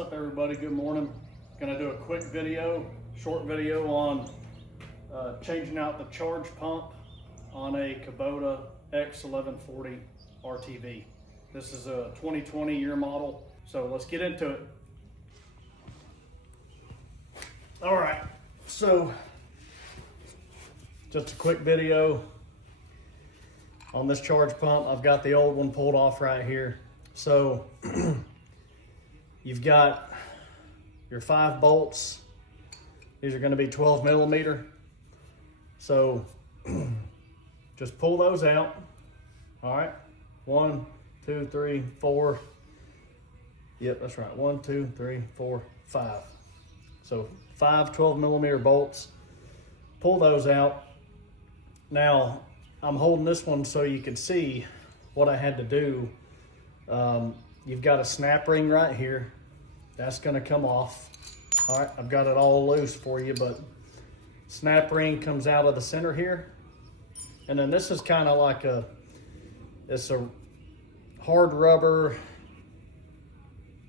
up, everybody? Good morning. Gonna do a quick video, short video on changing out the charge pump on a Kubota X1140 RTV. This is a 2020 year model, so let's get into it. All right, so just a quick video on this charge pump. I've got the old one pulled off right here. So you've got your 5 bolts. These are going to be 12 millimeter. So just pull those out. All right, 1, 2, 3, 4. Yep, that's right. 1, 2, 3, 4, 5. So 5 12 millimeter bolts. Pull those out. Now I'm holding this one so you can see what I had to do. You've got a snap ring right here. That's going to come off. All right, I've got it all loose for you, but snap ring comes out of the center here. And then this is kind of like it's a hard rubber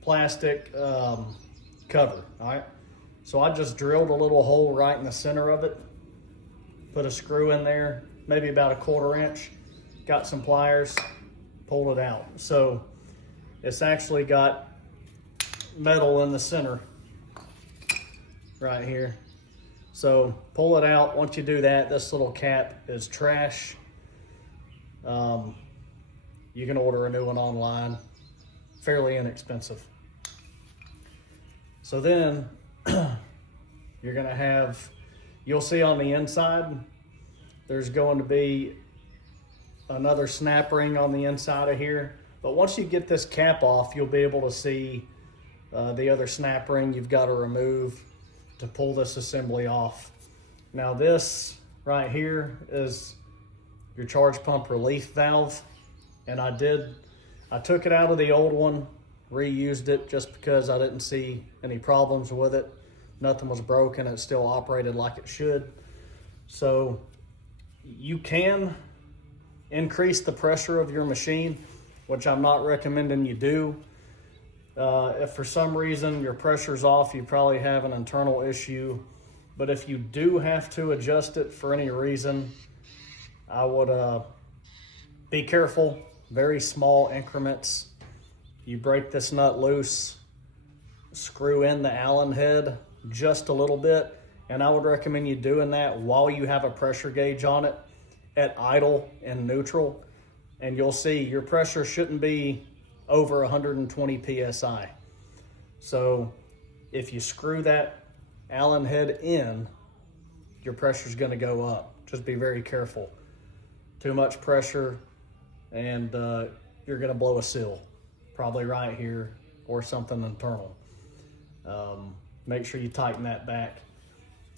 plastic cover. All right, so I just drilled a little hole right in the center of it, put a screw in there, maybe about 1/4 inch, got some pliers, pulled it out. So it's actually got metal in the center right here. So pull it out. Once you do that, this little cap is trash. You can order a new one online, fairly inexpensive. So then you're gonna have, you'll see on the inside, there's going to be another snap ring on the inside of here. But once you get this cap off, you'll be able to see the other snap ring you've got to remove to pull this assembly off. Now this right here is your charge pump relief valve. And I took it out of the old one, reused it just because I didn't see any problems with it. Nothing was broken, it still operated like it should. So you can increase the pressure of your machine, which I'm not recommending you do. If for some reason your pressure's off, you probably have an internal issue. But if you do have to adjust it for any reason, I would be careful, very small increments. You break this nut loose, screw in the Allen head just a little bit, and I would recommend you doing that while you have a pressure gauge on it at idle and neutral. And you'll see your pressure shouldn't be over 120 PSI. So if you screw that Allen head in, your pressure's gonna go up. Just be very careful. Too much pressure and you're gonna blow a seal, probably right here or something internal. Make sure you tighten that back.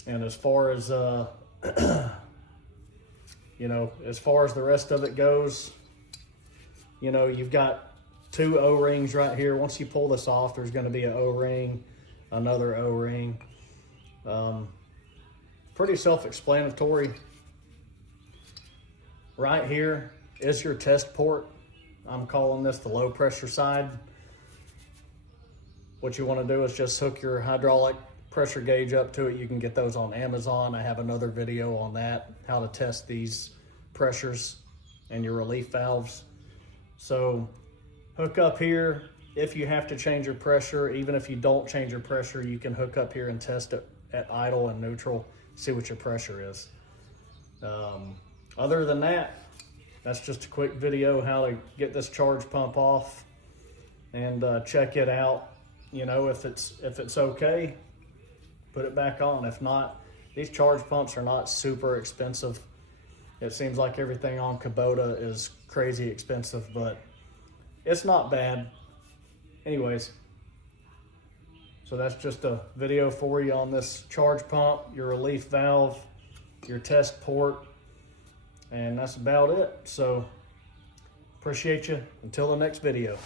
And as far as, you know, as far as the rest of it goes, you know, you've got 2 O-rings right here. Once you pull this off, there's going to be an O-ring, another O-ring. Pretty self-explanatory. Right here is your test port. I'm calling this the low pressure side. What you want to do is just hook your hydraulic pressure gauge up to it. You can get those on Amazon. I have another video on that, how to test these pressures and your relief valves. So hook up here. If you have to change your pressure, even if you don't change your pressure, you can hook up here and test it at idle and neutral, see what your pressure is. Other than that, that's just a quick video how to get this charge pump off and check it out. You know, if it's okay, put it back on. If not, these charge pumps are not super expensive. It seems like everything on Kubota is crazy expensive, but it's not bad. Anyways, so that's just a video for you on this charge pump, your relief valve, your test port, and that's about it. So appreciate you. Until the next video.